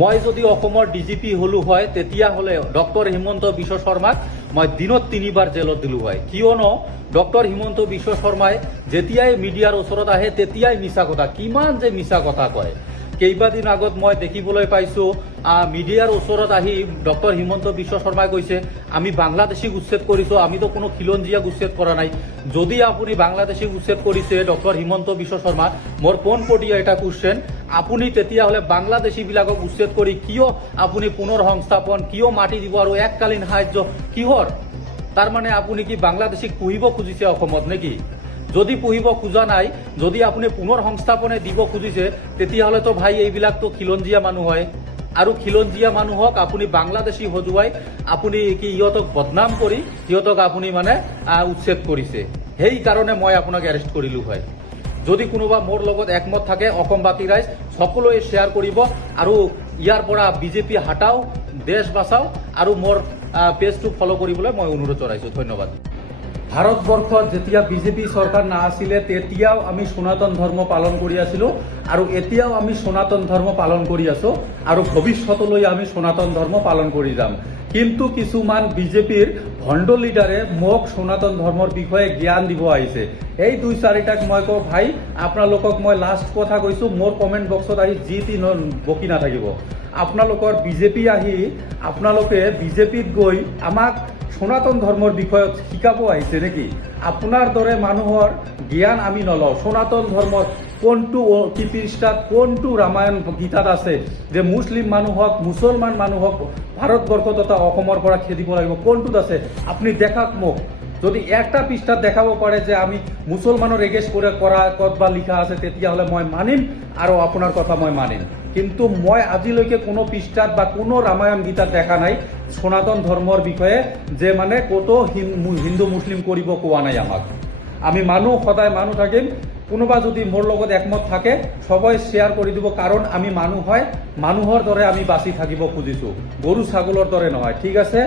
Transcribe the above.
মই যদি অসমৰ ডিজিপি হলো হয় তেতিয়াহ'লে ডক্টৰ হিমন্ত বিশ্ব শৰ্মাক মই দিনত 3 বাৰ জেলত দিলো হয়। কিয়নো ডক্টৰ হিমন্ত বিশ্ব শৰ্মাই যেতিয়াই মিডিয়াৰ ওচৰত আহে তেতিয়াই মিছা কথা, কিমান যে মিছা কথা কয়। কেইবাদিন আগত মই দেখিবলৈ পাইছো মিডিয়াৰ ওচৰত আহি ডক্টৰ হিমন্ত বিশ্ব শৰ্মাই কৈছে আমি বাংলাদেশীক উচ্ছেদ কৰিছো, আমিতো কোনো খিলঞ্জীয়াক উচ্ছেদ কৰা নাই। যদি আপুনি বাংলাদেশীক উচ্ছেদ কৰিছে ডক্টৰ হিমন্ত বিশ্ব শৰ্মা, মোৰ পোনপটীয়া এটা কুৱেশ্যন, আপুনি তেতিয়াহ'লে বাংলাদেশীবিলাকক উচ্ছেদ কৰি কিয় আপুনি পুনৰ সংস্থাপন, কিয় মাটি দিব আৰু এককালীন সাহায্য কিহৰ? তাৰমানে আপুনি কি বাংলাদেশীক পুহিব খুজিছে অসমত নেকি? যদি পুহিব খোজা নাই, যদি আপুনি পুনৰ সংস্থাপনে দিব খুজিছে, তেতিয়াহ'লেতো ভাই এইবিলাকতো খিলঞ্জীয়া মানুহ হয়। আৰু খিলঞ্জীয়া মানুহক আপুনি বাংলাদেশী সজুৱাই আপুনি কি সিহঁতক বদনাম কৰি সিহঁতক আপুনি মানে উচ্ছেদ কৰিছে। সেইকাৰণে মই আপোনাক এৰেষ্ট কৰিলো হয়। যদি কোনোবা মোৰ লগত একমত থাকে, অসমবাসী ৰাইজ সকলোৱে শ্বেয়াৰ কৰিব আৰু ইয়াৰ পৰা বিজেপি হটাও, দেশ বাঁচাও আৰু মোৰ পেজটো ফ'ল' কৰিবলৈ মই অনুৰোধ জনাইছো। ধন্যবাদ। ভাৰতবৰ্ষত যেতিয়া বিজেপি চৰকাৰ নাছিলে তেতিয়াও আমি সনাতন ধৰ্ম পালন কৰি আছিলো আৰু এতিয়াও আমি সনাতন ধৰ্ম পালন কৰি আছো আৰু ভৱিষ্যতলৈ আমি সনাতন ধৰ্ম পালন কৰি যাম। কিন্তু কিছুমান বিজেপিৰ ভণ্ড লিডাৰে মোক সনাতন ধৰ্মৰ বিষয়ে জ্ঞান দিব আহিছে। এই 2-4টাক মই কওঁ, ভাই আপোনালোকক মই লাষ্ট কথা কৈছো, মোৰ কমেণ্ট বক্সত আহি যি টি বকি নাথাকিব। আপোনালোকৰ বিজেপি আহি আপোনালোকে বিজেপিত গৈ আমাক সনাতন ধৰ্মৰ বিষয়ত শিকাব আহিছে নেকি? আপোনাৰ দৰে মানুহৰ জ্ঞান আমি নলওঁ। সনাতন ধৰ্মত কোনটো পৃষ্ঠাত, কোনটো ৰামায়ণ গীতাত আছে যে মুছলিম মানুহক, মুছলমান মানুহক ভাৰতবৰ্ষ তথা অসমৰ পৰা খেদিব লাগিব? কোনটোত আছে? আপুনি দেখাওক মোক। যদি একটা পৃষ্ঠাত দেখাব পাৰে যে আমি মুছলমানৰ এগেইনষ্ট কৰা ক'তবা লিখা আছে, তেতিয়াহ'লে মই মানিম আৰু আপোনাৰ কথা মই মানিম। কিন্তু মই আজিলৈকে কোনো পৃষ্ঠাত বা কোনো ৰামায়ণ গীতাত দেখা নাই সনাতন ধৰ্মৰ বিষয়ে যে মানে ক'তো হিন্দু মুছলিম কৰিব কোৱা নাই আমাক। আমি মানুহ, সদায় মানুহ থাকিম। কোনোবা যদি মোৰ লগত একমত থাকে সবাই শ্বেয়াৰ কৰি দিব, কাৰণ আমি মানুহ হয়, মানুহৰ দৰে আমি বাচি থাকিব খুজিছো, গৰু ছাগলৰ দৰে নহয়। ঠিক আছে।